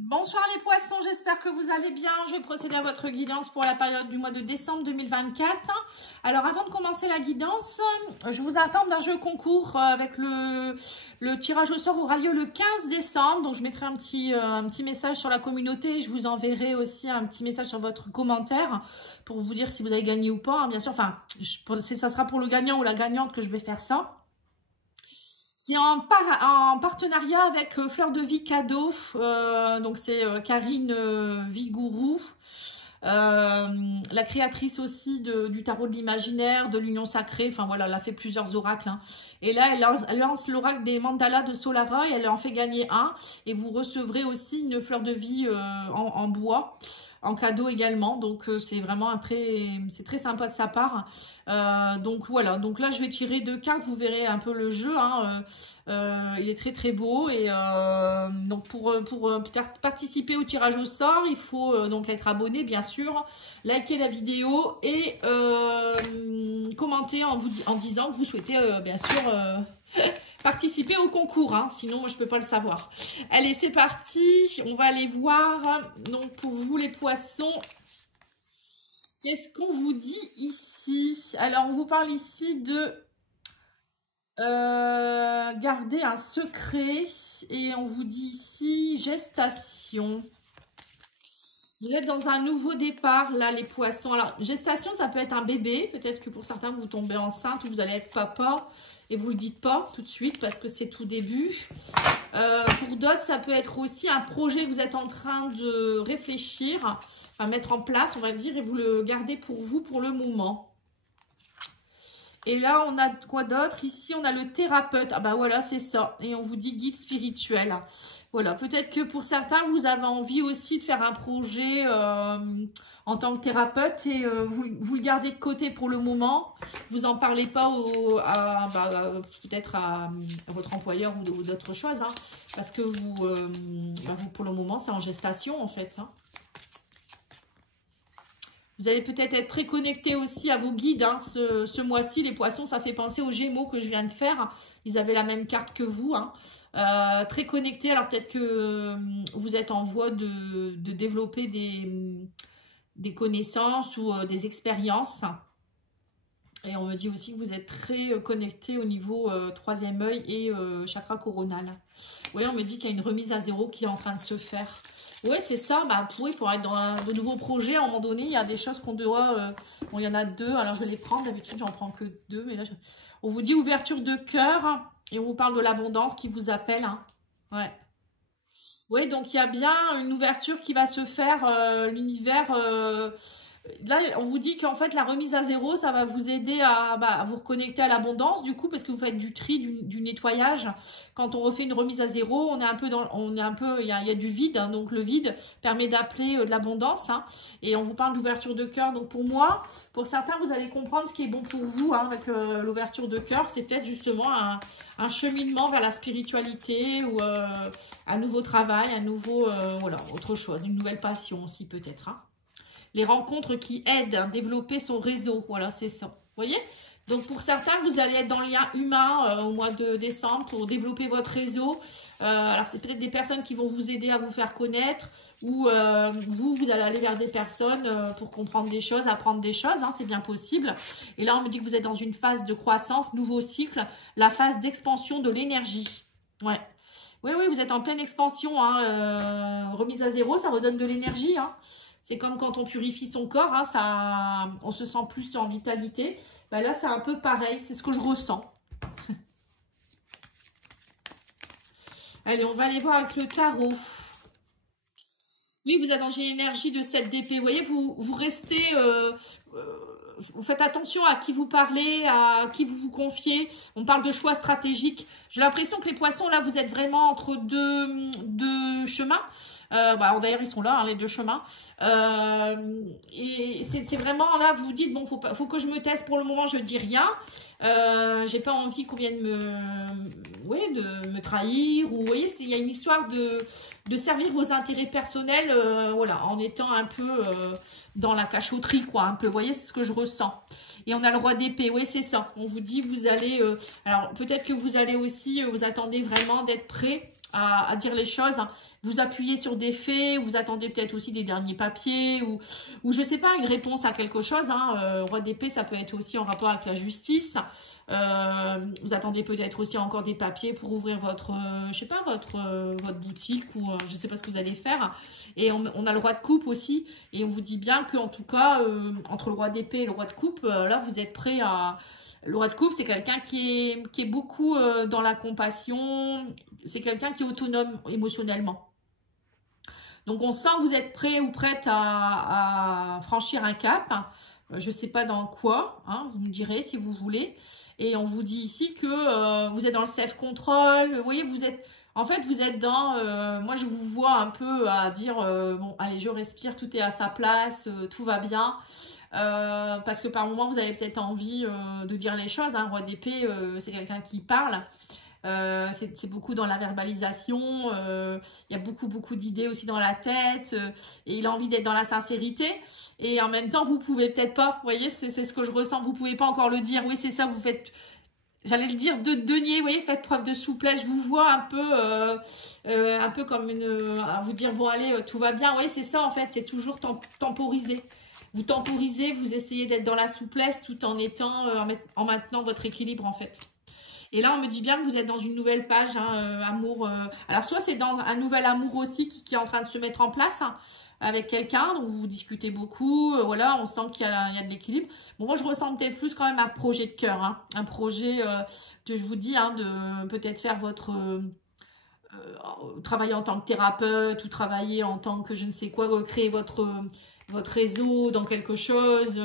Bonsoir les poissons, j'espère que vous allez bien. Je vais procéder à votre guidance pour la période du mois de décembre 2024. Alors avant de commencer la guidance, je vous informe d'un jeu concours avec le tirage au sort aura lieu le 15 décembre. Donc je mettrai un petit message sur la communauté. Je vous enverrai aussi un petit message sur votre commentaire pour vous dire si vous avez gagné ou pas. Bien sûr, enfin, ça sera pour le gagnant ou la gagnante que je vais faire ça. C'est en partenariat avec Fleur de Vie Cadeau, donc c'est Karine Vigourou, la créatrice aussi du tarot de l'imaginaire, de l'union sacrée, enfin voilà, elle a fait plusieurs oracles. Hein. Et là, elle lance l'oracle des mandalas de Solara et elle en fait gagner un. Et vous recevrez aussi une fleur de vie en bois. En cadeau également, donc c'est vraiment c'est très sympa de sa part. Donc voilà, donc là je vais tirer 2 cartes, vous verrez un peu le jeu, hein. Il est très très beau et donc pour participer au tirage au sort, il faut donc être abonné bien sûr, liker la vidéo et commenter en disant que vous souhaitez bien sûr participer au concours, hein, sinon moi je peux pas le savoir. Allez, c'est parti, on va aller voir. Donc pour vous les poissons, qu'est-ce qu'on vous dit ici? Alors on vous parle ici de garder un secret et on vous dit ici gestation. Vous êtes dans un nouveau départ, là, les poissons. Alors, gestation, ça peut être un bébé. Peut-être que pour certains, vous tombez enceinte ou vous allez être papa et vous ne le dites pas tout de suite parce que c'est tout début. Pour d'autres, ça peut être aussi un projet que vous êtes en train de réfléchir, à mettre en place, on va dire, et vous le gardez pour vous pour le moment. Et là, on a quoi d'autre? Ici, on a le thérapeute. Ah bah voilà, c'est ça. Et on vous dit guide spirituel. Voilà, peut-être que pour certains, vous avez envie aussi de faire un projet en tant que thérapeute et vous le gardez de côté pour le moment. Vous n'en parlez pas peut-être à votre employeur ou d'autres choses. Hein, parce que vous, pour le moment, c'est en gestation en fait. Hein. Vous allez peut-être être très connecté aussi à vos guides. Hein. Ce mois-ci, les poissons, ça fait penser aux Gémeaux que je viens de faire. Ils avaient la même carte que vous. Hein. Très connecté. Alors peut-être que vous êtes en voie de développer des connaissances ou des expériences. Et on me dit aussi que vous êtes très connecté au niveau 3e œil et chakra coronal. Oui, on me dit qu'il y a une remise à zéro qui est en train de se faire. Oui, c'est ça. Bah, pour être dans de nouveaux projets, à un moment donné, il y a des choses qu'on doit... bon, il y en a 2, alors je vais les prendre. D'habitude, j'en prends que 2. Mais là, on vous dit ouverture de cœur et on vous parle de l'abondance qui vous appelle. Hein. Ouais. Oui, donc il y a bien une ouverture qui va se faire. L'univers... Là, on vous dit qu'en fait, la remise à zéro, ça va vous aider à vous reconnecter à l'abondance, du coup, parce que vous faites du tri, du nettoyage. Quand on refait une remise à zéro, il y a du vide, hein, donc le vide permet d'appeler de l'abondance, hein, et on vous parle d'ouverture de cœur. Donc pour moi, pour certains, vous allez comprendre ce qui est bon pour vous, hein, avec l'ouverture de cœur, c'est peut-être justement un cheminement vers la spiritualité ou un nouveau travail, voilà, autre chose, une nouvelle passion aussi peut-être, hein. Les rencontres qui aident à développer son réseau. Voilà, c'est ça. Vous voyez? Donc, pour certains, vous allez être dans le lien humain au mois de décembre pour développer votre réseau. Alors, c'est peut-être des personnes qui vont vous aider à vous faire connaître ou vous allez aller vers des personnes pour comprendre des choses, apprendre des choses. Hein, c'est bien possible. Et là, on me dit que vous êtes dans une phase de croissance, nouveau cycle, la phase d'expansion de l'énergie. Ouais. Oui, vous êtes en pleine expansion. Hein, remise à zéro, ça redonne de l'énergie. Hein. C'est comme quand on purifie son corps, hein, on se sent plus en vitalité. Ben là, c'est un peu pareil, c'est ce que je ressens. Allez, on va aller voir avec le tarot. Oui, vous êtes dans une énergie de 7 d'épée. Vous voyez, vous restez... vous faites attention à qui vous parlez, à qui vous vous confiez. On parle de choix stratégiques. J'ai l'impression que les poissons, là, vous êtes vraiment entre deux chemins. D'ailleurs, ils sont là, hein, les 2 chemins. Et c'est vraiment, là, vous vous dites, bon, faut que je me teste pour le moment, je dis rien. J'ai pas envie qu'on vienne de me trahir. Ou, vous voyez, il y a une histoire de servir vos intérêts personnels, voilà, en étant un peu dans la cachotterie, quoi, un peu. Vous voyez, c'est ce que je ressens. Et on a le roi d'épée, oui, c'est ça. On vous dit, vous allez... alors, peut-être que vous allez aussi, vous attendez vraiment d'être prêt à dire les choses. vous appuyez sur des faits, vous attendez peut-être aussi des derniers papiers, ou je sais pas, une réponse à quelque chose. Hein. Roi d'épée, ça peut être aussi en rapport avec la justice. Vous attendez peut-être aussi encore des papiers pour ouvrir votre, je sais pas, votre boutique, ou je sais pas ce que vous allez faire. Et on a le roi de coupe aussi, et on vous dit bien qu'en tout cas, entre le roi d'épée et le roi de coupe, là, vous êtes prêt à... Le roi de coupe, c'est quelqu'un qui est beaucoup dans la compassion, c'est quelqu'un qui est autonome émotionnellement. Donc, on sent que vous êtes prêt ou prête à franchir un cap. Je ne sais pas dans quoi, hein, vous me direz si vous voulez. Et on vous dit ici que vous êtes dans le self-control. Vous voyez, vous êtes... En fait, vous êtes dans... moi, je vous vois un peu à dire, bon, allez, je respire, tout est à sa place, tout va bien. Parce que par moment, vous avez peut-être envie de dire les choses. Hein. Roi d'épée, c'est quelqu'un qui parle. C'est beaucoup dans la verbalisation, il y a beaucoup d'idées aussi dans la tête, et il a envie d'être dans la sincérité, et en même temps vous pouvez peut-être pas, vous voyez, c'est ce que je ressens, vous pouvez pas encore le dire, oui c'est ça, vous faites, j'allais le dire, de denier, vous voyez, faites preuve de souplesse, je vous vois un peu comme à vous dire, bon allez, tout va bien, oui c'est ça en fait, c'est toujours temporiser. Vous temporisez, vous essayez d'être dans la souplesse tout en étant, en maintenant votre équilibre en fait. Et là, on me dit bien que vous êtes dans une nouvelle page, hein, amour. Alors, soit c'est dans un nouvel amour aussi qui est en train de se mettre en place, hein, avec quelqu'un, donc vous discutez beaucoup, voilà, on sent qu'il y a de l'équilibre. Bon, moi, je ressens peut-être plus quand même un projet de cœur, hein, un projet, je vous dis, hein, de peut-être faire votre... travailler en tant que thérapeute ou travailler en tant que je ne sais quoi, créer votre réseau dans quelque chose.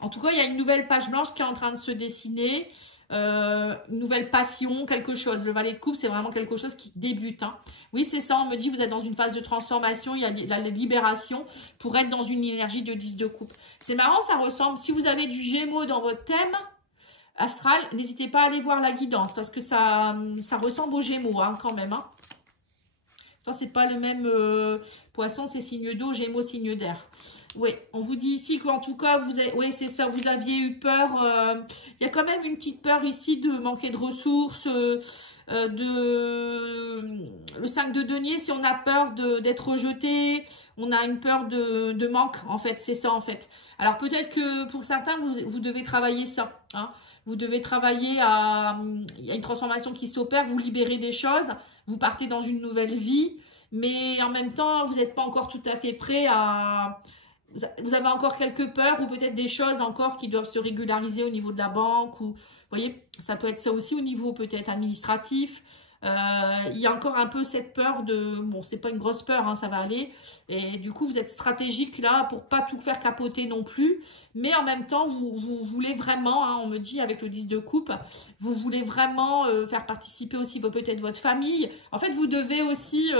En tout cas, il y a une nouvelle page blanche qui est en train de se dessiner. Une nouvelle passion, quelque chose. Le valet de coupe, c'est vraiment quelque chose qui débute. Hein. Oui, c'est ça, on me dit, vous êtes dans une phase de transformation, il y a la libération pour être dans une énergie de 10 de coupe. C'est marrant, ça ressemble. Si vous avez du Gémeaux dans votre thème astral, n'hésitez pas à aller voir la guidance parce que ça ressemble aux Gémeaux, hein, quand même. Hein. C'est pas le même poisson, c'est signe d'eau, Gémeaux, signe d'air. Oui, on vous dit ici qu'en tout cas, oui, c'est ça, vous aviez eu peur. Il y a quand même une petite peur ici de manquer de ressources, le 5 de denier, si on a peur d'être rejeté, on a une peur de manque, en fait, c'est ça, en fait. Alors, peut-être que pour certains, vous devez travailler ça, hein. Vous devez travailler il y a une transformation qui s'opère, vous libérez des choses, vous partez dans une nouvelle vie, mais en même temps, vous n'êtes pas encore tout à fait prêt à... Vous avez encore quelques peurs ou peut-être des choses encore qui doivent se régulariser au niveau de la banque. Ou, vous voyez, ça peut être ça aussi au niveau peut-être administratif. Il y a encore un peu cette peur de... Bon, c'est pas une grosse peur, hein, ça va aller. Et du coup, vous êtes stratégique là pour pas tout faire capoter non plus. Mais en même temps, vous voulez vraiment, hein, on me dit avec le 10 de coupe, vous voulez vraiment faire participer aussi peut-être votre famille. En fait, vous devez aussi...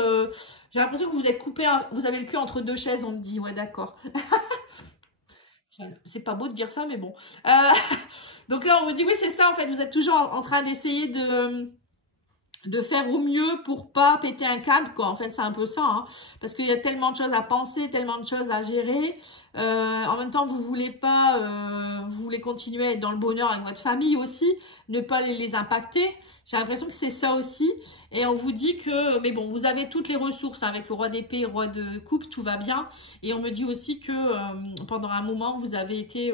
j'ai l'impression que vous êtes coupé, vous avez le cul entre deux chaises, on me dit. Ouais, d'accord. C'est pas beau de dire ça, mais bon. Donc là, on me dit, oui, c'est ça, en fait. Vous êtes toujours en train d'essayer de faire au mieux pour pas péter un câble, quoi. En fait, c'est un peu ça, hein, parce qu'il y a tellement de choses à penser, tellement de choses à gérer. En même temps, vous voulez pas, vous voulez continuer à être dans le bonheur avec votre famille aussi, ne pas les impacter. J'ai l'impression que c'est ça aussi. Et on vous dit que, mais bon, vous avez toutes les ressources, hein, avec le roi d'épée, roi de coupe, tout va bien. Et on me dit aussi que pendant un moment, vous avez été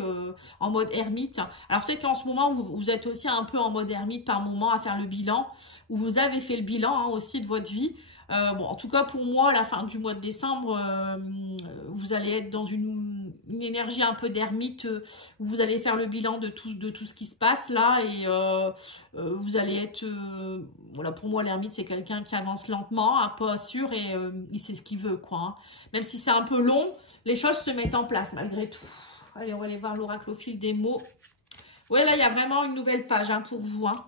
en mode ermite. Alors peut-être qu'en ce moment, vous êtes aussi un peu en mode ermite par moment à faire le bilan, ou vous avez fait le bilan, hein, aussi de votre vie. Bon, en tout cas, pour moi, à la fin du mois de décembre, vous allez être dans une énergie un peu d'ermite, où vous allez faire le bilan de tout ce qui se passe là, et vous allez être... voilà, pour moi, l'ermite, c'est quelqu'un qui avance lentement, un pas sûr, et il sait ce qu'il veut, quoi. Hein. Même si c'est un peu long, les choses se mettent en place, malgré tout. Allez, on va aller voir l'oracle au fil des mots. Ouais, là, il y a vraiment une nouvelle page, hein, pour vous, hein.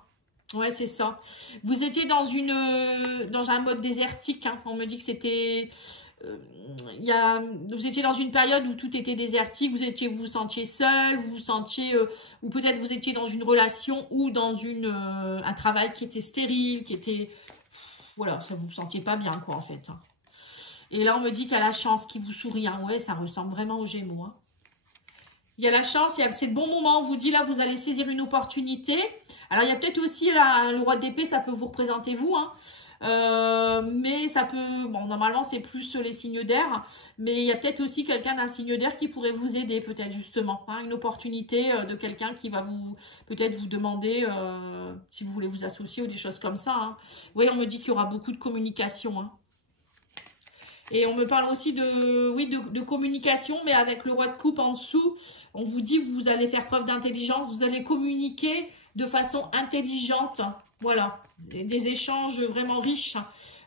Ouais, c'est ça. Vous étiez dans un mode désertique, hein. On me dit que c'était... vous étiez dans une période où tout était désertique, vous vous sentiez seul, vous sentiez... ou peut-être vous étiez dans une relation ou dans un travail qui était stérile, qui était... Voilà, ça vous sentiez pas bien, quoi, en fait. Hein. Et là, on me dit qu'il y a la chance qui vous sourit. Hein. Ouais, ça ressemble vraiment aux Gémeaux, hein. Il y a la chance, c'est le bon moment. On vous dit là, vous allez saisir une opportunité. Alors, il y a peut-être aussi là, le roi d'épée, ça peut vous représenter vous. Hein. Mais ça peut, bon, normalement, c'est plus les signes d'air. Mais il y a peut-être aussi quelqu'un d'un signe d'air qui pourrait vous aider, peut-être justement. Hein, une opportunité de quelqu'un qui va peut-être vous demander si vous voulez vous associer ou des choses comme ça. Hein. Oui, on me dit qu'il y aura beaucoup de communication. Hein. Et on me parle aussi de communication, mais avec le roi de coupe en dessous, on vous dit que vous allez faire preuve d'intelligence, vous allez communiquer de façon intelligente. Voilà, des échanges vraiment riches.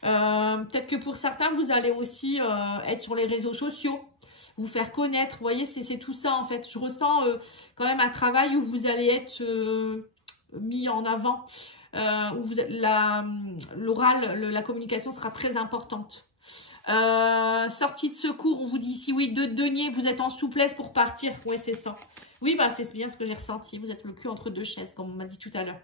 Peut-être que pour certains, vous allez aussi être sur les réseaux sociaux, vous faire connaître. Vous voyez, c'est tout ça en fait. Je ressens quand même un travail où vous allez être mis en avant, où l'oral, la communication sera très importante. Sortie de secours, on vous dit ici, oui, 2 de denier, vous êtes en souplesse pour partir. Ouais, c'est ça. Oui, bah, c'est bien ce que j'ai ressenti. Vous êtes le cul entre deux chaises, comme on m'a dit tout à l'heure.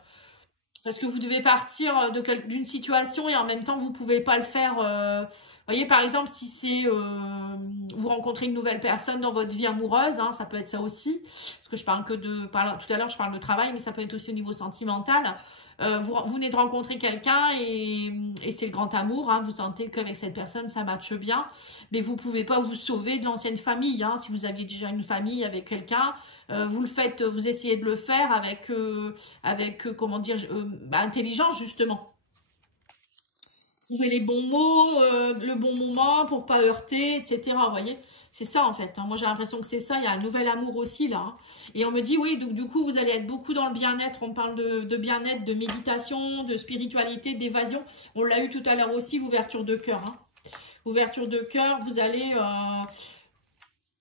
Parce que vous devez partir d'une situation et en même temps, vous ne pouvez pas le faire. Vous voyez, par exemple, si c'est vous rencontrez une nouvelle personne dans votre vie amoureuse, hein, ça peut être ça aussi. Parce que je parle que tout à l'heure, je parle de travail, mais ça peut être aussi au niveau sentimental. Vous venez de rencontrer quelqu'un et c'est le grand amour. Hein, vous sentez qu'avec cette personne, ça matche bien. Mais vous ne pouvez pas vous sauver de l'ancienne famille. Hein, si vous aviez déjà une famille avec quelqu'un, vous le faites, vous essayez de le faire avec comment dire, intelligence justement. Trouver les bons mots, le bon moment pour pas heurter, etc. Vous voyez, c'est ça en fait. Hein. Moi j'ai l'impression que c'est ça. Il y a un nouvel amour aussi là. Hein. Et on me dit oui, donc du coup vous allez être beaucoup dans le bien-être. On parle de bien-être, de méditation, de spiritualité, d'évasion. On l'a eu tout à l'heure aussi, l'ouverture de cœur. Hein. Ouverture de cœur, vous allez...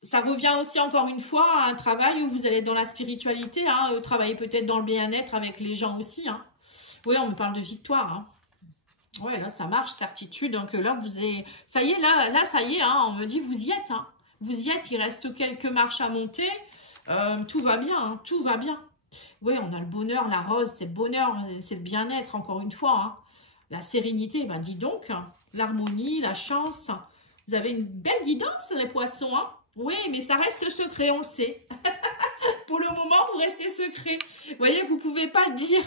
ça revient aussi encore une fois à un travail où vous allez être dans la spiritualité. Hein. Travailler peut-être dans le bien-être avec les gens aussi. Hein. Oui, on me parle de victoire. Hein. Ouais, là, ça marche, certitude. Donc là, ça y est, là, ça y est, hein, on me dit, vous y êtes. Hein. Vous y êtes, il reste quelques marches à monter. Tout va bien, hein, tout va bien. Oui, on a le bonheur, la rose, c'est le bonheur, c'est le bien-être, encore une fois. Hein. La sérénité, ben dis donc, hein, l'harmonie, la chance. Vous avez une belle guidance, les poissons. Hein. Oui, mais ça reste secret, on le sait. Pour le moment, vous restez secret. Vous voyez, vous ne pouvez pas le dire.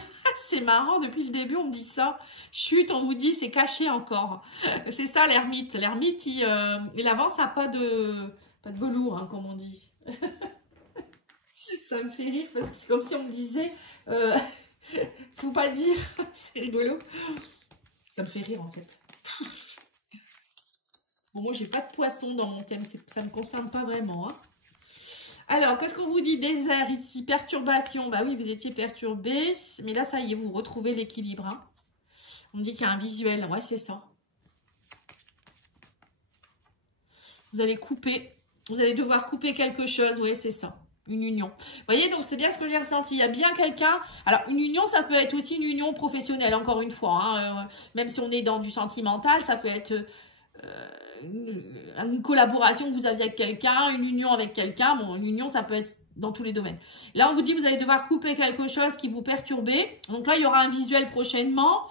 C'est marrant, depuis le début, on me dit ça. Chut, on vous dit, c'est caché encore. C'est ça, l'ermite. L'ermite, il avance à pas de velours, hein, comme on dit. Ça me fait rire, parce que c'est comme si on me disait, faut pas le dire. C'est rigolo. Ça me fait rire, en fait. Bon, moi, j'ai pas de poisson dans mon thème. Ça me concerne pas vraiment, hein. Alors, qu'est-ce qu'on vous dit? Désert ici, perturbation. Bah oui, vous étiez perturbé. Mais là, ça y est, vous retrouvez l'équilibre. Hein. On me dit qu'il y a un visuel. Ouais, c'est ça. Vous allez couper. Vous allez devoir couper quelque chose. Oui, c'est ça. Une union. Vous voyez, donc c'est bien ce que j'ai ressenti. Il y a bien quelqu'un... Alors, une union, ça peut être aussi une union professionnelle, encore une fois. Hein. Même si on est dans du sentimental, ça peut être... une collaboration que vous aviez avec quelqu'un, une union avec quelqu'un. Bon, une union, ça peut être dans tous les domaines. Là, on vous dit vous allez devoir couper quelque chose qui vous perturbait. Donc là, il y aura un visuel prochainement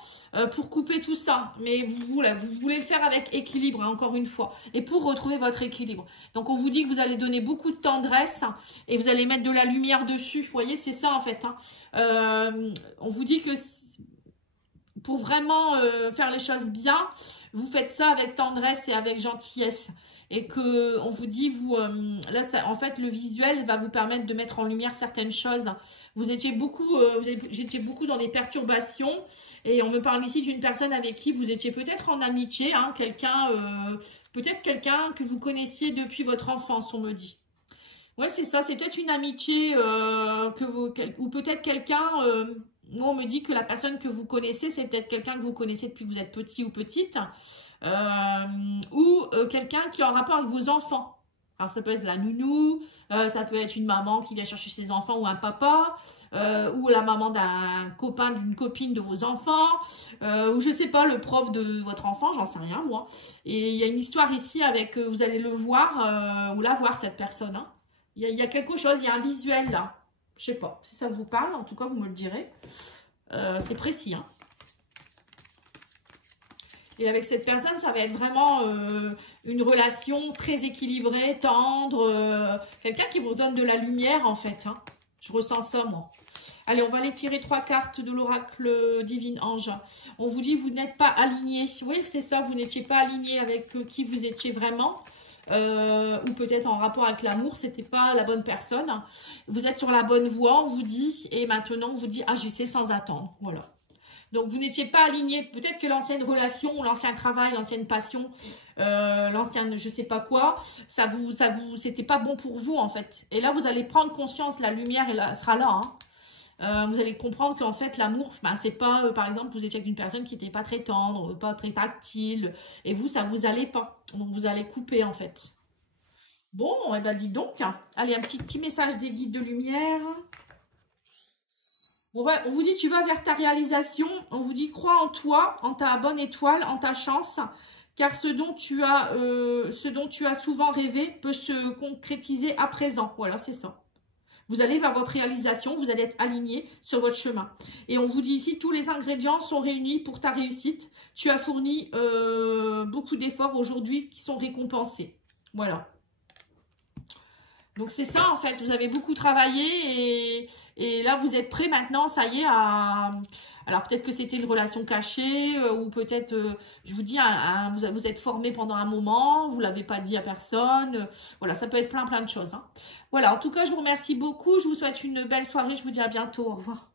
pour couper tout ça. Mais vous voulez le faire avec équilibre, hein, encore une fois. Et pour retrouver votre équilibre. Donc, on vous dit que vous allez donner beaucoup de tendresse et vous allez mettre de la lumière dessus. Vous voyez, c'est ça en fait. Hein. On vous dit que pour vraiment faire les choses bien, vous faites ça avec tendresse et avec gentillesse. Et que on vous dit, là, en fait, le visuel va vous permettre de mettre en lumière certaines choses. Vous étiez beaucoup dans des perturbations. Et on me parle ici d'une personne avec qui vous étiez peut-être en amitié. Hein, peut-être quelqu'un que vous connaissiez depuis votre enfance, on me dit. Ouais, c'est ça. C'est peut-être une amitié ou peut-être quelqu'un... Moi, on me dit que la personne que vous connaissez, c'est peut-être quelqu'un que vous connaissez depuis que vous êtes petit ou petite. Ou quelqu'un qui est en rapport avec vos enfants. Alors, ça peut être la nounou, ça peut être une maman qui vient chercher ses enfants ou un papa, ou la maman d'un copain, d'une copine de vos enfants, ou je sais pas, le prof de votre enfant, j'en sais rien, moi. Et il y a une histoire ici avec, vous allez le voir, ou la voir, cette personne. Hein. Il y a quelque chose, il y a un visuel là. Je sais pas si ça vous parle, en tout cas, vous me le direz. C'est précis, hein. Et avec cette personne, ça va être vraiment une relation très équilibrée, tendre. Quelqu'un qui vous donne de la lumière, en fait. Hein. Je ressens ça, moi. Allez, on va aller tirer 3 cartes de l'oracle Divine Ange. On vous dit, vous n'êtes pas aligné. Oui, c'est ça, vous n'étiez pas aligné avec qui vous étiez vraiment. Ou peut-être en rapport avec l'amour, c'était pas la bonne personne. Vous êtes sur la bonne voie, on vous dit. Et maintenant, on vous dit, agissez sans attendre. Voilà. Donc, vous n'étiez pas aligné. Peut-être que l'ancienne relation, l'ancien travail, l'ancienne passion, l'ancienne je sais pas quoi, c'était pas bon pour vous, en fait. Et là, vous allez prendre conscience, la lumière sera là. Hein. Vous allez comprendre qu'en fait, l'amour, ben, c'est pas, par exemple, vous étiez avec une personne qui n'était pas très tendre, pas très tactile. Et vous, ça vous allait pas. Donc, vous allez couper, en fait. Bon, et ben, dis donc. Allez, un petit message des guides de lumière. On vous dit, tu vas vers ta réalisation. On vous dit, crois en toi, en ta bonne étoile, en ta chance. Car ce dont tu as souvent rêvé peut se concrétiser à présent. Voilà, c'est ça. Vous allez vers votre réalisation, vous allez être aligné sur votre chemin. Et on vous dit ici, tous les ingrédients sont réunis pour ta réussite. Tu as fourni beaucoup d'efforts aujourd'hui qui sont récompensés. Voilà. Donc, c'est ça, en fait. Vous avez beaucoup travaillé et là, vous êtes prêt maintenant, ça y est, à... Alors, peut-être que c'était une relation cachée ou peut-être, je vous dis, vous êtes formé pendant un moment, vous ne l'avez pas dit à personne. Voilà, ça peut être plein de choses. Hein. Voilà, en tout cas, je vous remercie beaucoup. Je vous souhaite une belle soirée. Je vous dis à bientôt. Au revoir.